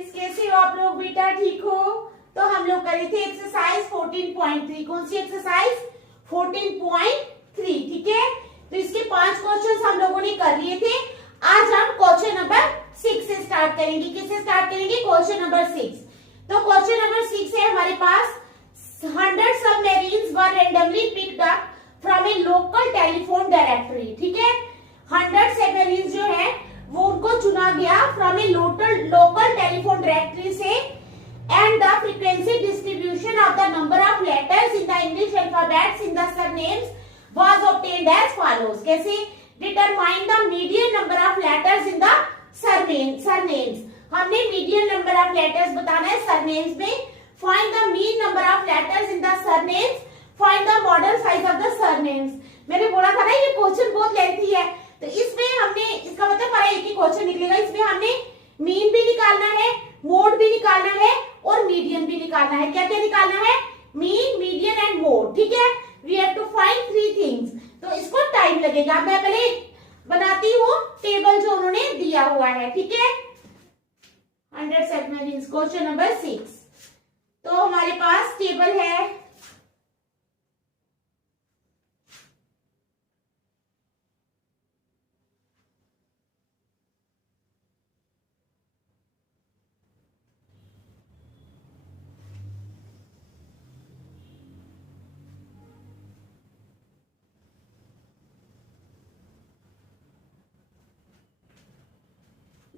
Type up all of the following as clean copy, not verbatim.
Friends, कैसे हो आप लोग बेटा? ठीक हो? तो हम लोग कर रहे थे एक्सरसाइज 14.3। कौन सी एक्सरसाइज? 14.3। ठीक है, तो इसके 5 क्वेश्चंस हम लोगों ने कर लिए थे। आज हम क्वेश्चन नंबर 6 से स्टार्ट करेंगे। किससे स्टार्ट करेंगे? Question number 6। तो क्वेश्चन नंबर 6 है हमारे पास, 100 submarines were randomly picked up from a local telephone directory. ठीक है, 100 सबमरीन्स जो है वो उनको चुना गया from a local telephone directory से, and the frequency distribution of the number of letters in the English alphabets in the surnames was obtained as follows. कैसे? Determine the median number of letters in the surnames. हमने median number of letters बताना है surnames में। Find the mean number of letters in the surnames, find the modal size of the surnames. मैंने बोला था ना ये क्वेश्चन बहुत लेंथी है, तो इसमें हमने, इसका मतलब हमारा एक ही क्वेश्चन निकलेगा। इसमें हमने मीन भी निकालना है, मोड भी निकालना है और मीडियन भी निकालना है। क्या क्या निकालना है? Mean, median and mode. ठीक है, we have to find 3 things. तो इसको टाइम लगेगा। मैं पहले बनाती हूँ टेबल जो उन्होंने दिया हुआ है। ठीक है, 100 सबमरीन्स, क्वेश्चन नंबर 6। तो हमारे पास टेबल है,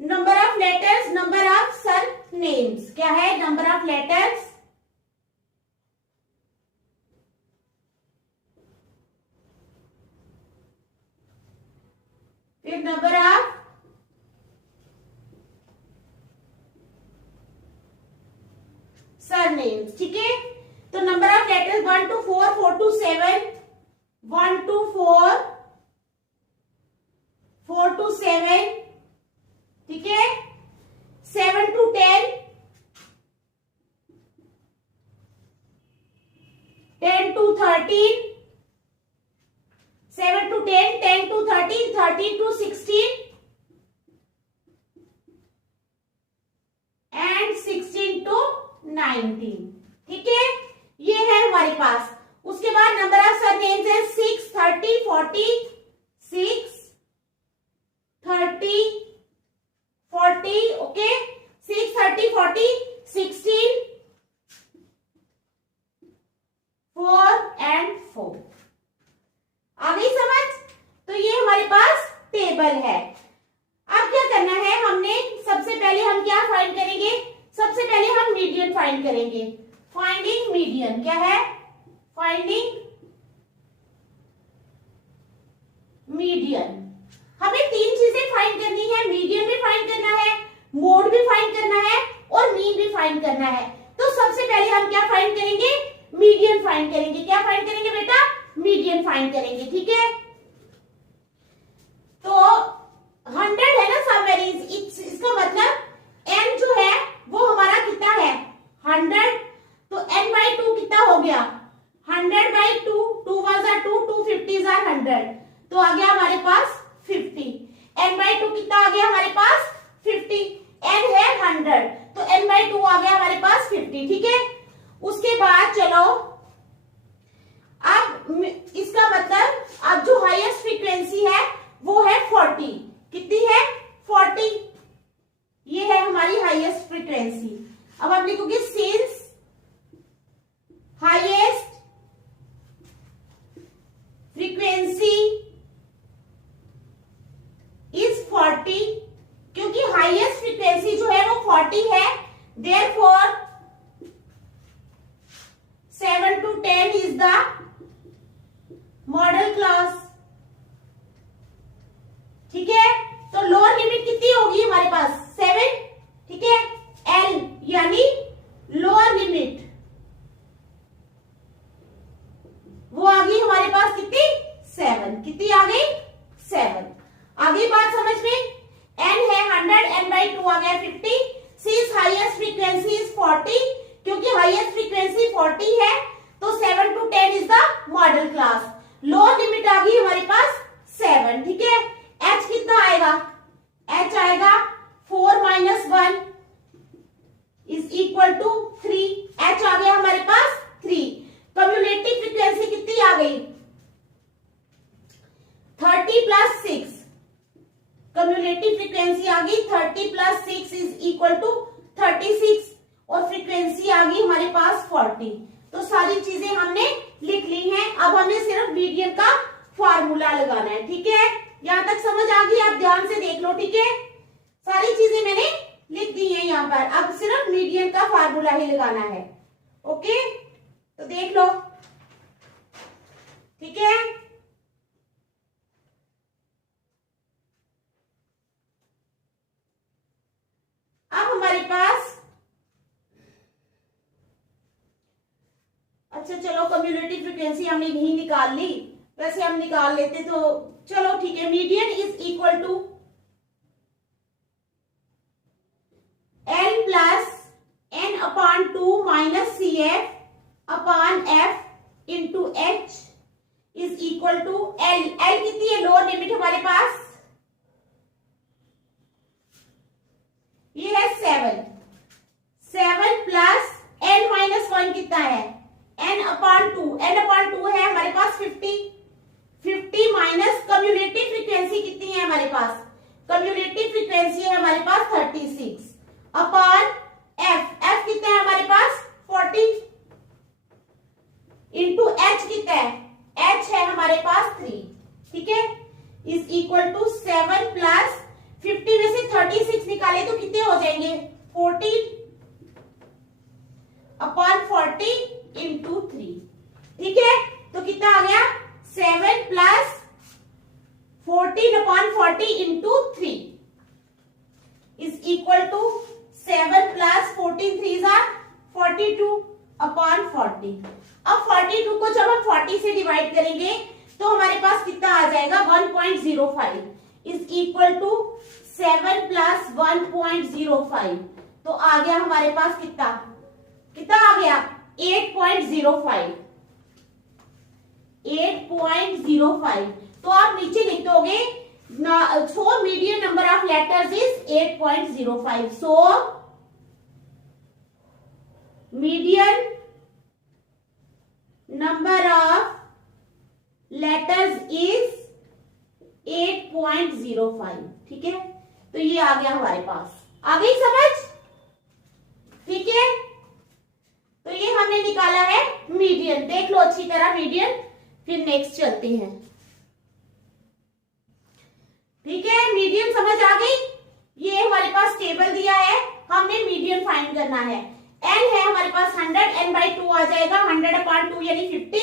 number of letters, number of surnames. क्या है? नंबर ऑफ लेटर्स, फिर नंबर ऑफ सरनेम्स। ठीक है, तो number of letters 1 to 4, 4 to 7, 1 to 4, 4 to 7, ठीक है, 7 to 10, 10 to 13, 7 to 10, 10 to 13, 13 to 16 and 16 to 19। ठीक है, ये है हमारे पास। उसके बाद नंबर ऑफ सरनेम्स है 6, 30, 40, 6, 30, 40, ओके, 6, 30, 40, 16, 4 एंड 4। आ गई समझ? तो ये हमारे पास टेबल है। अब क्या करना है हमने? सबसे पहले हम क्या फाइंड करेंगे? सबसे पहले हम मीडियन फाइंड करेंगे। Finding median. क्या है? Finding median. हमें 3 चीजें फाइंड करनी है, मीडियन भी फाइंड करना है, मोड भी फाइंड करना है और मीन भी फाइंड करना है। तो सबसे पहले हम क्या फाइंड करेंगे? मीडियन फाइंड करेंगे। क्या फाइंड करेंगे बेटा? मीडियन फाइंड करेंगे। ठीक है, तो 100 है ना सबमरीन्स, इसका मतलब n जो है वो हमारा कितना है? 100। तो n by 2 कितना हो गया? 100 by 2, 2 1 are 2, 2 50s are 100, तो आ गया हमारे पास 50। n by 2 कितना आ गया हमारे पास? 50। n है 100, तो n by 2 आ गया हमारे पास 50। ठीक है, उसके बाद चलो, अब इसका मतलब अब जो हाईएस्ट फ्रीक्वेंसी है वो है 40। कितनी है? 40। ये है हमारी हाईएस्ट फ्रीक्वेंसी। अब आप लिखोगे सिंस हाईएस्ट फ्रीक्वेंसी इज 40, क्योंकि हाईएस्ट फ्रीक्वेंसी जो है वो 40 है, therefore 7 to 10 is the modal class. ठीक है, तो लोअर लिमिट कितनी होगी हमारे पास? 7। ठीक है, L यानी लोअर लिमिट वो आ गई हमारे पास कितनी? 7। कितनी आ गई? 7। आ गई बात समझ में? n है 100, n by 2 आ गया 50। सिंस हाईएस्ट फ्रीक्वेंसी इज 40, क्योंकि हाईएस्ट फ्रीक्वेंसी 40 है, तो 7 to 10 is the modal class. Lower limit आ गई हमारे पास 7। ठीक है, h कितना आएगा? h आएगा 4 कम्युलेटिव फ्रीक्वेंसी आ गई 30 प्लस 6 इज इक्वल टू 36 और फ्रीक्वेंसी आ गई हमारे पास 40। तो सारी चीजें हमने लिख ली हैं। अब हमें सिर्फ मीडियन का फार्मूला लगाना है। ठीक है, यहाँ तक समझ आ गई? आप ध्यान से देख लो। ठीक है, सारी चीजें मैंने लिख दी है यहाँ पर। अब सिर्फ मीडियन का फार्मूला ही लगाना है। ओके, तो देख लो। ठीक है, अब हमारे पास, अच्छा चलो कम्युलेटिव फ्रीक्वेंसी हमने यही निकाल ली, वैसे हम निकाल लेते तो चलो ठीक है। Median is equal to L plus N upon 2 minus CF upon F into H is equal to L। L कितनी है? लोअर लिमिट हमारे पास ये है 7 प्लस N माइनस 1 कितना है? N upon 2। N अपॉन 2 है हमारे पास 50 माइनस कम्युलेटिव फ्रीक्वेंसी कितनी है हमारे पास? कम्युलेटिव फ्रीक्वेंसी है हमारे पास 36 अपॉन F कितना है हमारे पास? 40 इंटू H कितना है? H है हमारे पास 3। ठीक है, इज इक्वल टू 7 प्लस 50 में से 36 निकाले तो कितने हो जाएंगे? 40 अपॉन 40 इंटू 3। ठीक है, तो कितना आ गया? 7 plus 14 upon 40 into 3 is equal to 7 plus 14 3 42 upon 40। अब 42 को जब हम 40 से डिवाइड करेंगे तो हमारे पास कितना आ जाएगा? 1.05 इज इक्वल टू 7 प्लस 1.05। तो आ गया हमारे पास कितना आ गया? 8.05। तो आप नीचे लिख दोगे so median number of letters is 8.05. So median number of letters is 8.05. ठीक है, तो ये आ गया हमारे पास। आ गई समझ? ठीक है, तो ये हमने निकाला है मीडियन। देख लो अच्छी तरह मीडियन, फिर नेक्स्ट चलते हैं। ठीक है, मीडियन समझ आ गई? ये हमारे पास टेबल दिया है, हमने मीडियन फाइंड करना है। n है हमारे पास 100, n by 2 आ जाएगा 100 अपॉन 2 यानी 50।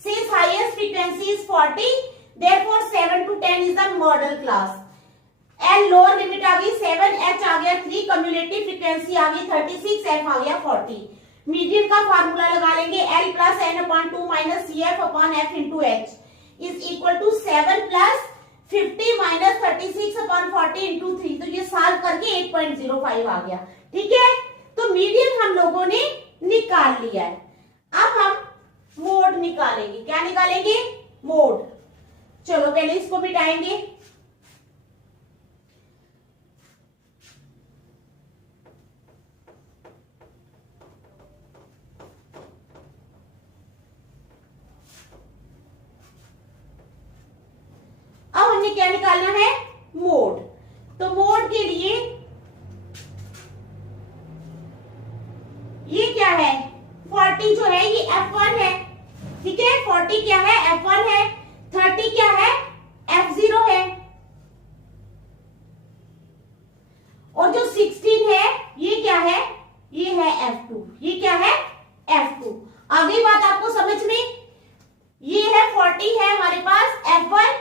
Since highest frequency is 40, therefore 7 to 10 is the model class. L lower limit आ गई 7, H आ गया 3, कम्युलेटिव फ्रीक्वेंसी आ गई 36, F आ गया 40। मीडियन का फार्मूला लगा लेंगे L plus N upon 2 minus CF upon F into H is equal to 7 plus 50 minus 36 upon 40 into 3। तो ये सॉल्व करके 8.05 आ गया। ठीक है, तो मीडियन हम लोगों ने निकाल लिया है। अब हम मोड निकालेंगे। क्या निकालेंगे? मोड। चलो पहले इसको मिटाएंगे। अब हमने क्या निकालना है? मोड। तो मोड के लिए ये क्या है? 40 जो है ये F1 है। ठीक है, 40 क्या है? F1 है। 30 क्या है? F0 है। और जो 16 है ये क्या है? ये है F2। ये क्या है? F2। आ गई बात आपको समझ में? ये है 40 है हमारे पास F1,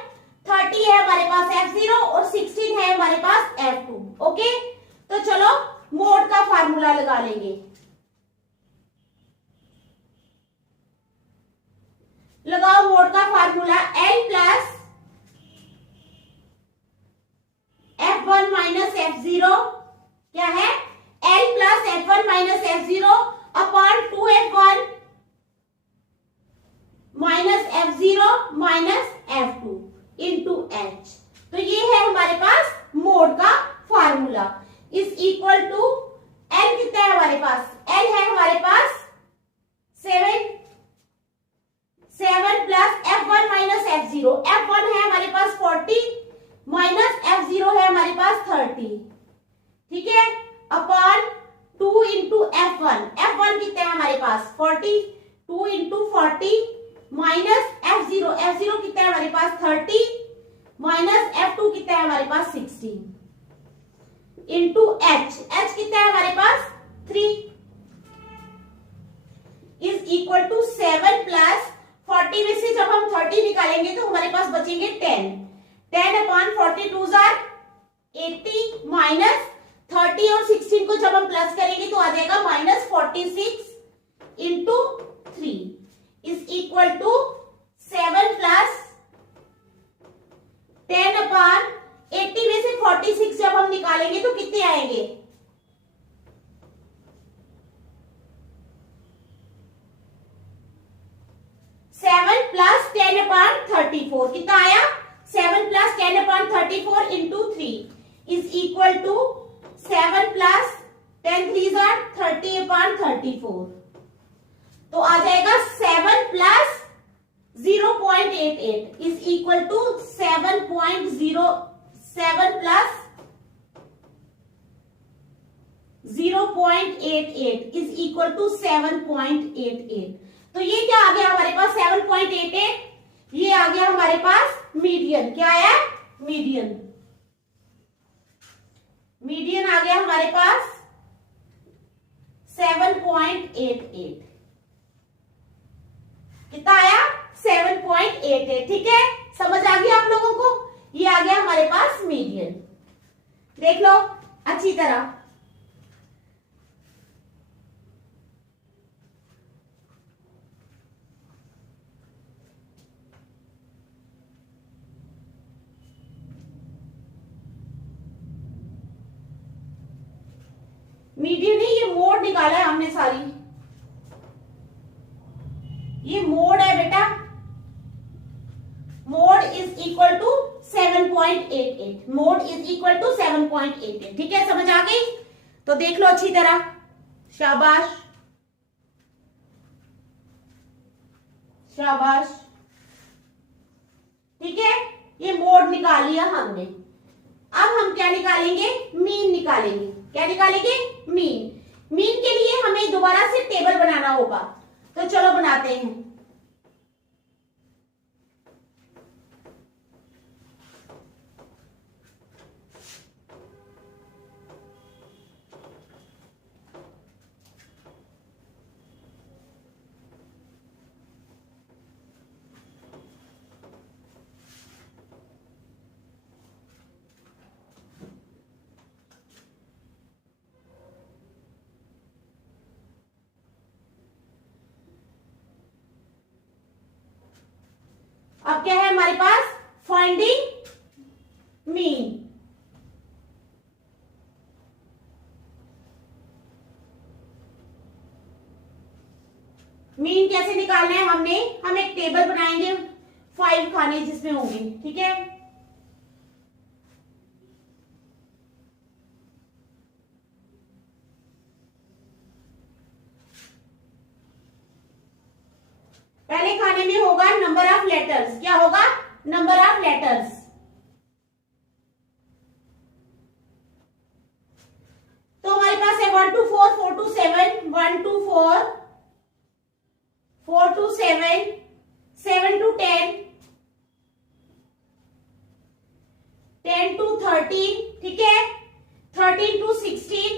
30 है हमारे पास F0 और 16 है हमारे पास F2। ओके, तो चलो मोड का फार्मूला लगा लेंगे। लगाओ मोड का formula. L plus F1 minus F0 क्या है? L plus F1 minus F0 upon 2F1 minus F0 minus F2 into H। तो ये है हमारे पास मोड का formula is equal to L कितना है हमारे पास? L है हमारे पास 7 plus F1 minus F0। F1 है हमारे पास 40 माइनस F0 है हमारे पास 30, ठीक है, अपॉन 2 इंटू F1, F1 कितना है हमारे पास 40, 2 इंटू 40 माइनस F0, F0 कितना है हमारे पास 30 माइनस F2 कितना है हमारे पास 16 इंटू H, H कितना है हमारे पास 3 इज इक्वल टू 7 प्लस 40 में से जब हम 30 निकालेंगे तो हमारे पास बचेंगे 10, 10 अपॉन 42 जार 80 माइनस 30 और 16 को जब हम प्लस करेंगे तो आ जाएगा minus 46 into 3 is equal to 7 plus 10 upon 80 में से 46 जब हम निकालेंगे तो कितने आएंगे 7 प्लस 10 अपॉन 34 कितना आया 7 plus 10 upon 34 into 3 is equal to 7 plus 10 3 जार 30 अपॉन 34, तो आ जाएगा 7 plus 0.88 is equal to 7.07 plus 0.88 is equal to 7.88, तो ये क्या आ गया हमारे पास 7.88, ये आ गया हमारे पास मीडियन, क्या है मीडियन, मीडियन आ गया हमारे पास 7.88, कितना आया 7.88, ठीक है, समझ आ गया आप लोगों को, ये आ गया हमारे पास मीडियन, देख लो अच्छी तरह। मीडियन नहीं, ये मोड निकाला है हमने सारी, ये मोड है बेटा, mode is equal to 7.88, mode is equal to 7.88, ठीक है, समझ आ गई, तो देख लो अच्छी तरह, शाबाश शाबाश, ठीक है, ये मोड निकाल लिया हमने, अब हम क्या निकालेंगे मीन निकालेंगे, क्या निकालेंगे मीन, मीन के लिए हमें दोबारा से टेबल बनाना होगा, तो चलो बनाते हैं। अब क्या है हमारे पास फाइंडिंग मीन, मीन कैसे निकालना है हम एक टेबल बनाएंगे 5 खाने जिसमें होंगे, ठीक है, पहले खाने में होगा नंबर ऑफ लेटर्स, क्या होगा नंबर ऑफ लेटर्स, तो हमारे पास है 1 to 4, 4 to 7, 1 to 4, 4 to 7, 7 to 10, 10 to 13, ठीक है, 13 to 16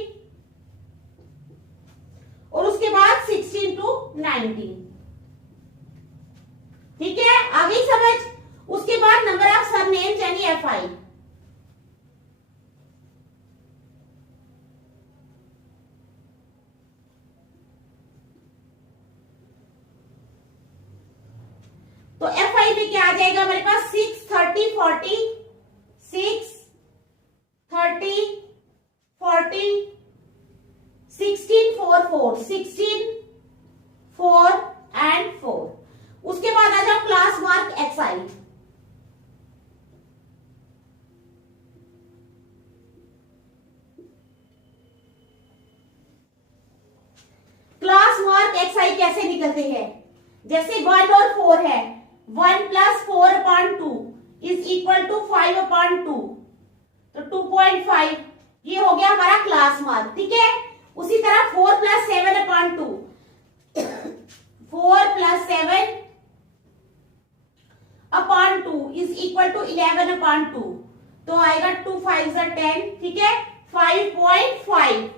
और उसके बाद 16 to 19, ठीक है, आ गई समझ, उसके बाद नंबर ऑफ सरनेम्स यानी FI, तो FI में क्या आ जाएगा हमारे पास 6, 30, 40, 6, 30, 40, 16, 4, 4, 16, 4 एंड 4, उसके बाद आ जाओ class mark XI, class mark XI कैसे निकलते हैं, जैसे 1 और 4 है, 1 plus 4 upon 2 is equal to 5 upon 2, तो 2.5, ये हो गया हमारा क्लास मार्क, ठीक है। उसी तरह 4 + 7 upon 2, 4 + 7 upon 2 is equal to 11 upon 2, तो आएगा 2 5 10, ठीक है, 5.5।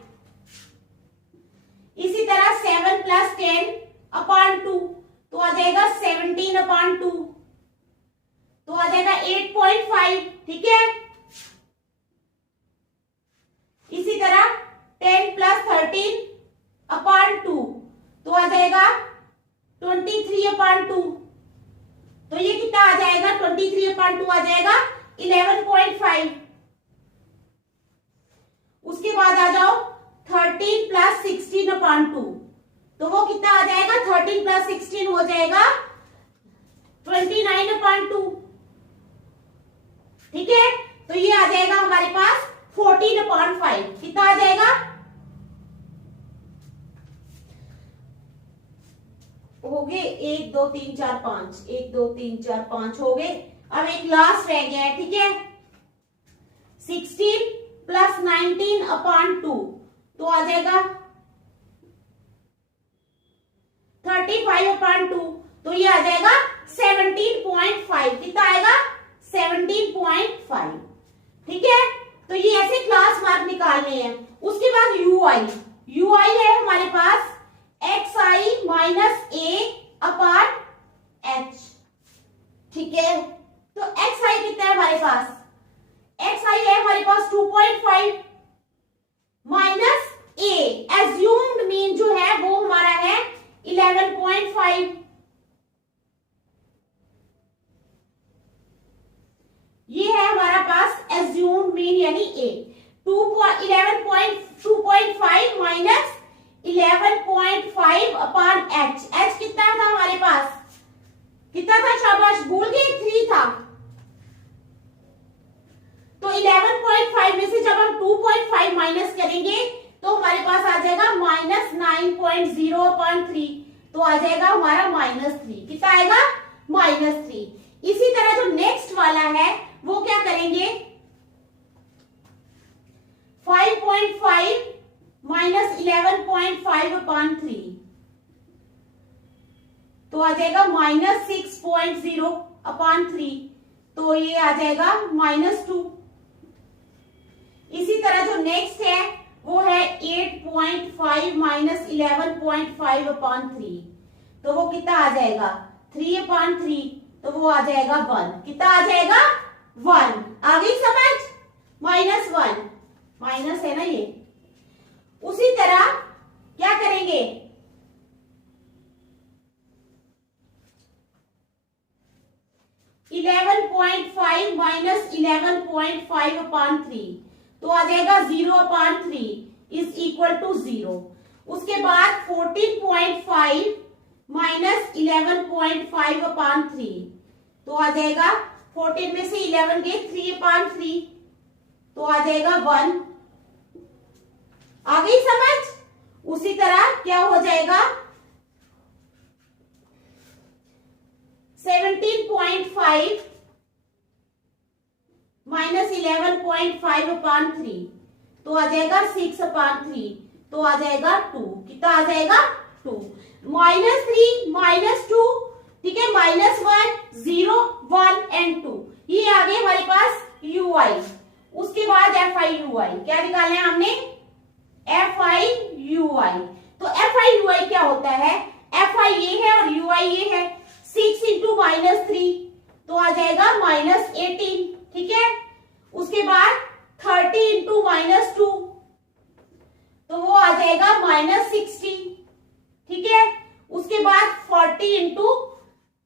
इसी तरह 7 + 10 अपॉन 2, तो आ जाएगा 17 अपॉन 2, तो आ जाएगा 8.5, ठीक है। इसी तरह 10 + 13 अपॉन 2, तो आ जाएगा 23 अपॉन 2, तो ये कितना आ जाएगा, 23 अपॉन 2 आ जाएगा 11.5। उसके बाद आ जाओ 13 + 16 अपॉन 2, तो वो कितना आ जाएगा, 13 + 16 हो जाएगा 29 अपॉन 2, ठीक है। तो ये आ जाएगा हमारे पास 14 अपॉन 5, कितना आ जाएगा, हो गए 1 2 3 4 5, 1 2 3 4 5 हो गए। अब एक लास्ट रह गया है, ठीक है, 16 + 19 अपॉन 2, तो आ जाएगा 35 अपॉन 2, तो ये आ जाएगा 17.5, कितना आएगा, 17.5, ठीक है। तो ये ऐसे क्लास मार्क निकालने हैं। उसके बाद यूआई है हमारे पास xi minus a upon h, ठीक है। तो xi कितना है हमारे पास, xi है हमारे पास 2.5 माइनस a, एज्यूम्ड मीन जो है वो हमारा है 11.5, ये है हमारा पास एज्यूम्ड मीन यानी a, 2.5 minus 11.5 upon h, h कितना था हमारे पास, कितना था, शाबाश भूल गए, 3 था। तो 11.5 में से जब हम 2.5 माइनस करेंगे तो हमारे पास आ जाएगा -9.0 अपॉन 3, तो आ जाएगा हमारा -3, कितना आएगा, -3। इसी तरह जो नेक्स्ट वाला है वो क्या करेंगे, 5.5 माइनस 11.5 अपॉन 3, तो आ जाएगा -6.0 अपॉन 3, तो ये आ जाएगा -2। इसी तरह जो नेक्स्ट है वो है 8.5 माइनस 11.5 अपॉन 3, तो वो कितना आ जाएगा, 3 अपॉन 3, तो वो आ जाएगा 1, कितना आ जाएगा, 1। आ गई समझ, -1 माइनस है ना ये। उसी तरह क्या करेंगे, 11.5 माइनस 11.5 अपॉन 3, तो आ जाएगा 0 अपॉन 3 इज इक्वल टू 0। उसके बाद 14.5 माइनस 11.5 अपॉन 3, तो आ जाएगा 14 में से 11 गए, 3 अपॉन 3, तो आ जाएगा 1। आ गई समझ। उसी तरह क्या हो जाएगा, 17.5 माइनस 11.5 अपॉन 3, तो आ जाएगा 6 अपॉन 3, तो आ जाएगा 2, कितना आ जाएगा, 2। -3 -2, ठीक है, -1 0 1 एंड 2, ये आ गए हमारे पास ui। उसके बाद FIUI क्या निकालना है हमने, FIUI। तो FIUI क्या होता है, FI ये है और UI ये है, 6 इंटू -3, तो आ जाएगा -18, ठीक है। उसके बाद 30 इंटू -2, तो वो आ जाएगा -60, ठीक है। उसके बाद 40 इंटू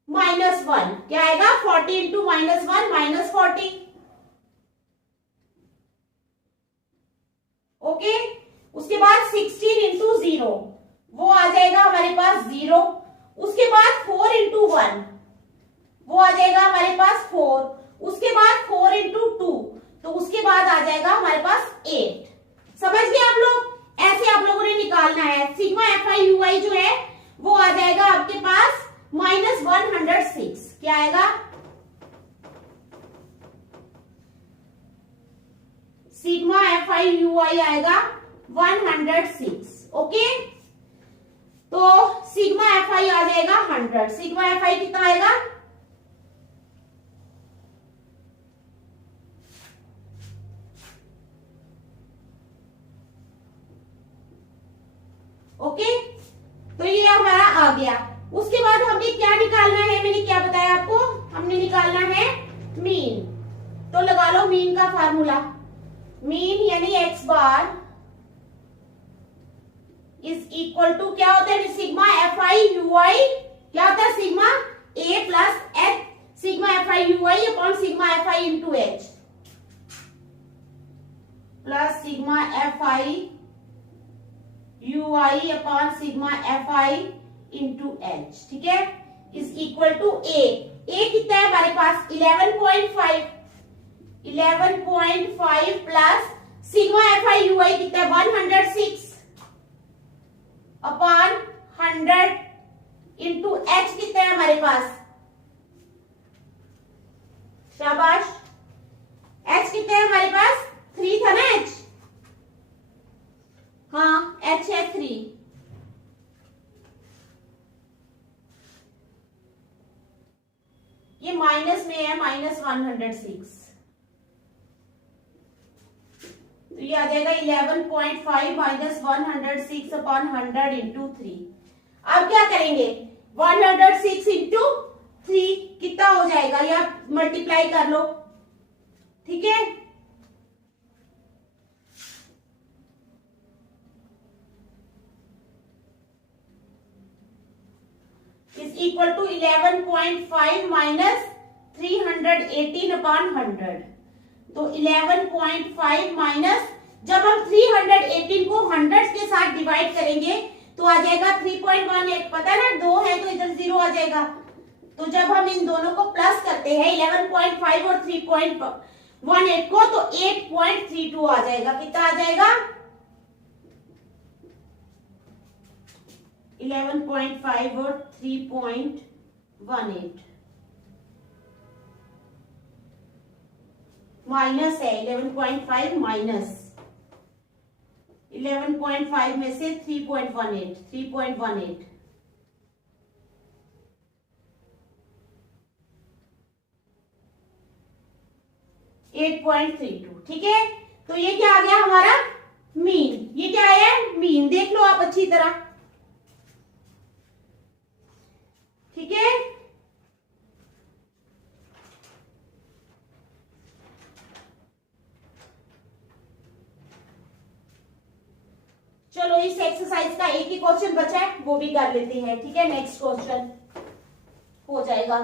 -1, क्या आएगा, 40 इंटू -1 -40, ओके। उसके बाद 16 इंटू 0, वो आ जाएगा हमारे पास 0। उसके बाद 4 इंटू 1, वो आ जाएगा हमारे पास 4। उसके बाद 4 इंटू 2, तो उसके बाद आ जाएगा हमारे पास 8। समझ गए आप लोग, ऐसे आप लोगों ने निकालना है। सिग्मा FIUI जो है वो आ जाएगा आपके पास -106, क्या आएगा, सिग्मा एफ आई यू आई आएगा 106। ओके, तो सिग्मा एफ आई आ जाएगा 100। सिग्मा एफ आई कितना आएगा? ओके, तो ये हमारा आ गया। उसके बाद हमने क्या निकालना है, मैंने क्या बताया आपको, हमने निकालना है मीन। तो लगा लो मीन का फार्मूला। मीन यानी x bar is equal to क्या होता है, sigma f i u i, क्या होता है, sigma a plus h, sigma f i u i upon sigma f i into h, plus sigma f i u i upon sigma f i into h, ठीक है, is equal to a. A कितना है हमारे पास 11.5, 11.5 plus sigma f i u आई कितना है 106 upon 100 into H कितना है हमारे पास, शाबाश, एच कितना है हमारे पास 3 था ना एच, हाँ एच है 3। ये माइनस में है, -106, तो ये आ जाएगा 11.5 माइनस 106 अपॉन 100 इंटू 3। अब क्या करेंगे, 106 इंटू 3 कितना हो जाएगा, या मल्टीप्लाई कर लो, ठीक है। Is equal to 11.5 minus 318 upon 100, तो 11.5 माइनस, जब हम 318 को 100 के साथ डिवाइड करेंगे तो आ जाएगा 3.18, पता है ना 2 है तो इधर 0 आ जाएगा। तो जब हम इन दोनों को प्लस करते हैं 11.5 और 3.18 को, तो 8.32 आ जाएगा। कितना आ जाएगा 11.5 और 3.18 माइनस है, 11.5 माइनस 11.5 में से 3.18 8.32, ठीक है। तो ये क्या आ गया हमारा मीन, ये क्या है मीन, देख लो आप अच्छी तरह, ठीक है। चलो इस एक्सरसाइज का एक ही क्वेश्चन बचा है, वो भी कर लेते हैं, ठीक है, नेक्स्ट क्वेश्चन हो जाएगा।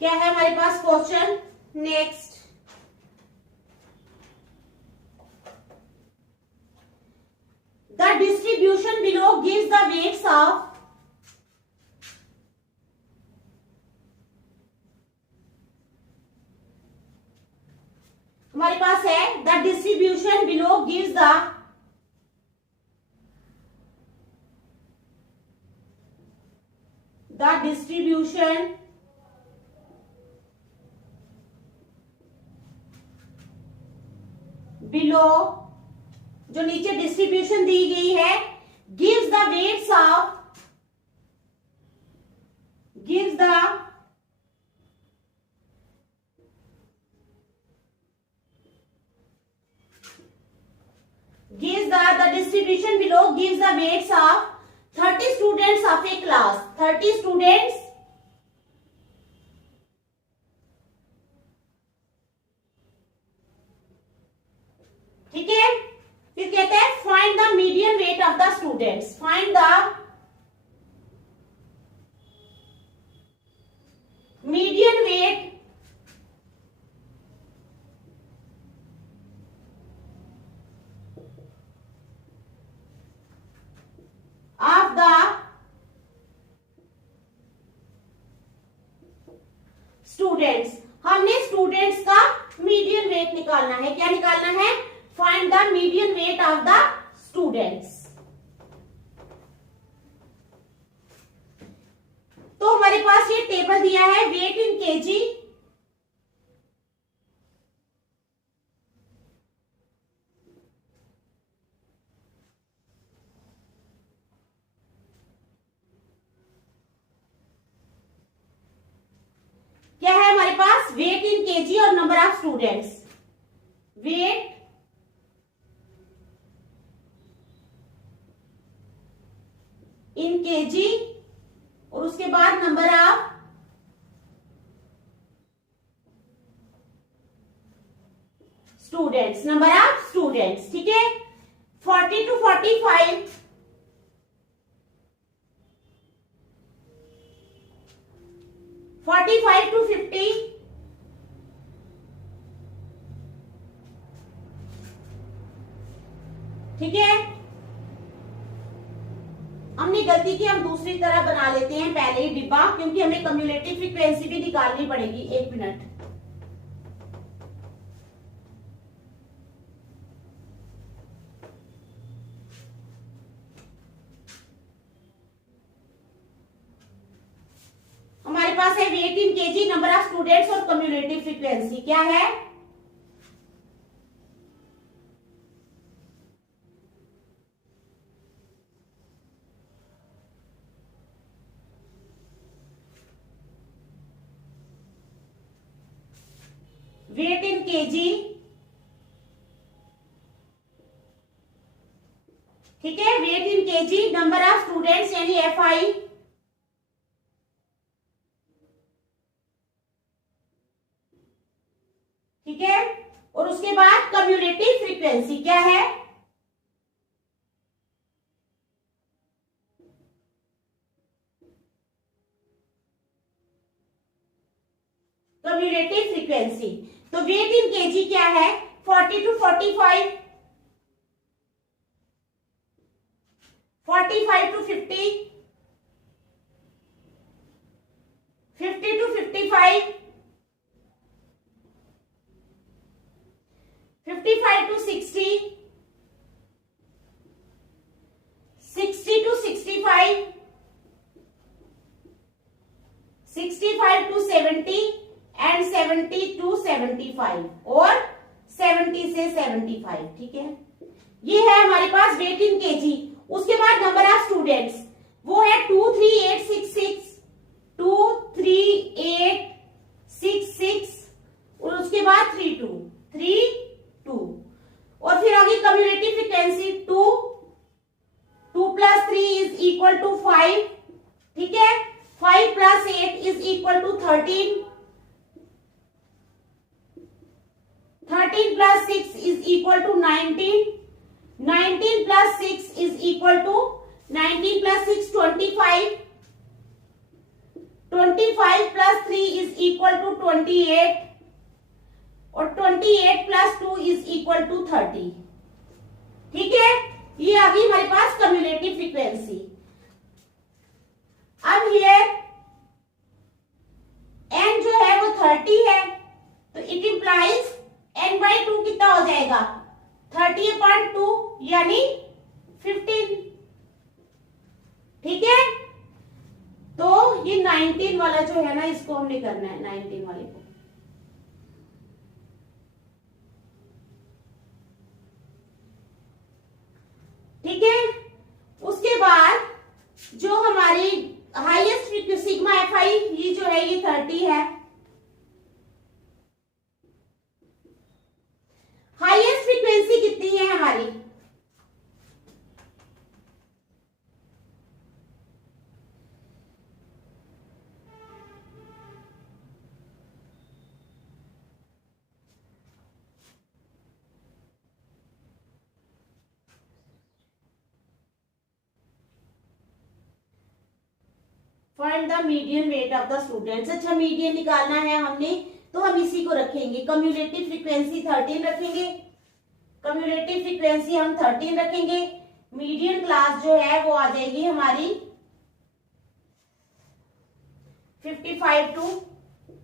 क्या है हमारे पास question next, the distribution below gives the weights of, हमारे पास है the distribution below gives the distribution below, जो नीचे डिस्ट्रीब्यूशन दी गई है, gives the weights of, gives the distribution below gives the weights of 30 students of a class, 30 students ठीक है। फिर कहते हैं find the median weight of the students, find the median weight students. तो हमारे पास ये टेबल दिया है वेट इन केजी, क्या है हमारे पास वेट इन केजी और number of students. Weight in KG और उसके बाद number of students, number of students, ठीक है। 40 to 45, 45 to 50, ठीक है। हमने गलती की, हम दूसरी तरह बना लेते हैं पहले ही डिब्बा, क्योंकि हमें कम्युलेटिव फ्रीक्वेंसी भी निकालनी पड़ेगी। 1 मिनट। हमारे पास है weight in KG, number of students और कम्युलेटिव फ्रीक्वेंसी क्या है। वेट इन केजी, ठीक है। Weight in KG, number of students यानी FI, ठीक है। और उसके बाद कम्युलेटिव फ्रीक्वेंसी क्या है। कम्युलेटिव फ्रीक्वेंसी, तो वेट इन केजी क्या है। 40 to 45, 45 to 50, 50 to 55, 55 to 60, 60 to 65, 65 to 70 and 70 to 75 और 70 से 75, ठीक है। ये है हमारे पास वेट इन केजी। उसके बाद नंबर ऑफ स्टूडेंट्स वो है 23866, 23866 और उसके बाद 32 और फिर आगे cumulative frequency 2 plus 3 is equal to 5, ठीक है। 5 plus 8 is equal to 13, 13 plus 6 is equal to 19, 19 plus 6 is equal to 19 plus 6 25, 25 plus 3 is equal to 28 और 28 plus 2 is equal to 30, ठीक है। ये आ गई हमारे पास कम्युलेटिव फ्रीक्वेंसी। अब ये n जो है वो 30 है, तो इट इंप्लाइज n/2 कितना हो जाएगा 30/2 यानी 15, ठीक है। तो ये 19 वाला जो है ना, इसको हमने करना है 19 वाले को। ठीक है। उसके बाद जो हमारी हाईएस्ट सिग्मा FI ये जो है ये 30 है। हाईएस्ट फ्रीक्वेंसी कितनी है हमारी, find the median weight of the students. अच्छा, मीडियन निकालना है हमने, तो हम इसी को रखेंगे। कम्युलेटिव फ्रीक्वेंसी 13 रखेंगे, कम्युलेटिव फ्रीक्वेंसी हम 13 रखेंगे। मीडियन क्लास जो है वो आ जाएगी हमारी 55 to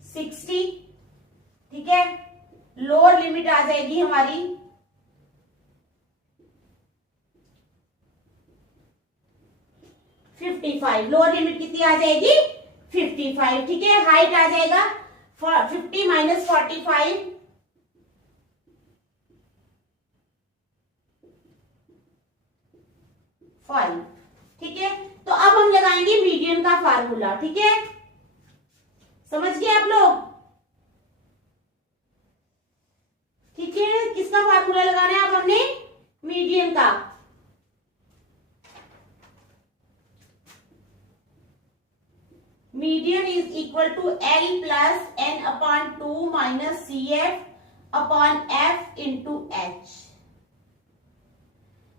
60, ठीक है। लोअर लिमिट आ जाएगी हमारी 55। लोअर लिमिट कितनी आ जाएगी 55। ठीक है, हाइट आ जाएगा 50 माइनस 45 5। ठीक है, तो अब हम लगाएंगे मीडियन का फार्मूला। ठीक है, समझ गए आप लोग? ठीक है, किसका फार्मूला लगाना है अब हमने? मीडियन का। Median is equal to l plus n upon 2 minus c f upon f into h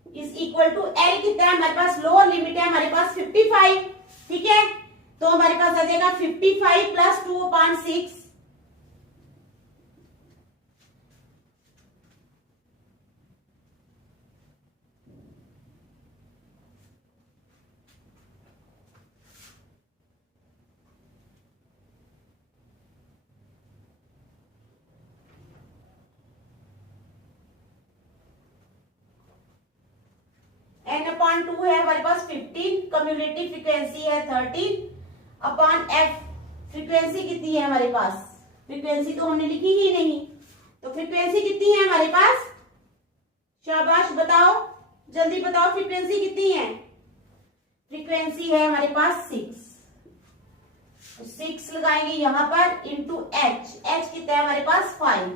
is equal to l कितना है हमारे पास? लोअर लिमिट है हमारे पास 55। ठीक है, तो हमारे पास आ जाएगा 55 प्लस 2 अपॉन 6 n अपॉन 2 है हमारे पास 15, कम्युलेटिव फ्रीक्वेंसी है 13 अपॉन f। फ्रीक्वेंसी कितनी है हमारे पास? फ्रीक्वेंसी तो हमने लिखी ही नहीं, तो फ्रीक्वेंसी कितनी है हमारे पास? शाबाश, बताओ, जल्दी बताओ, फ्रीक्वेंसी कितनी है? फ्रीक्वेंसी है हमारे पास 6। तो 6 लगाएंगे यहां पर इंटू h। h कितना है हमारे पास? 5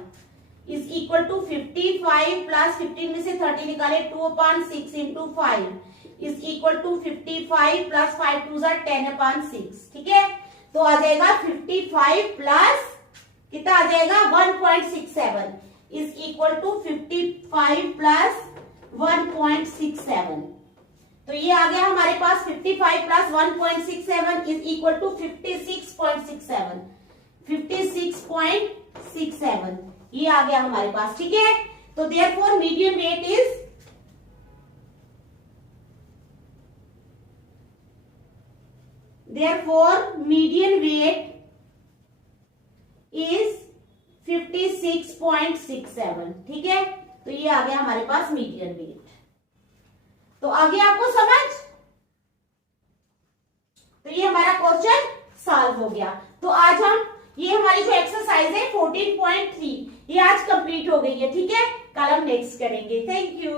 इज इक्वल टू 55 प्लस 15 में से 30 निकाले 2 upon 6 into 5 is equal to 55 plus 5 to 10 upon 6। ठीक है, तो आ जाएगा 55 प्लस कितना आ जाएगा 1.67 इज इक्वल टू 55 प्लस 1.67। तो ये आ गया हमारे पास 55 प्लस 1.67 इज इक्वल टू 56.67। 56.67 ये आ गया हमारे पास। ठीक है, तो therefore median weight is is 56.67। ठीक है, तो ये आ गया हमारे पास मीडियन वेट। तो आगे आपको समझ? तो ये हमारा क्वेश्चन सॉल्व हो गया। तो आज हम ये हमारी जो एक्सरसाइज है 14.3 ये आज कंप्लीट हो गई है। ठीक है, कल हम नेक्स्ट करेंगे। Thank you.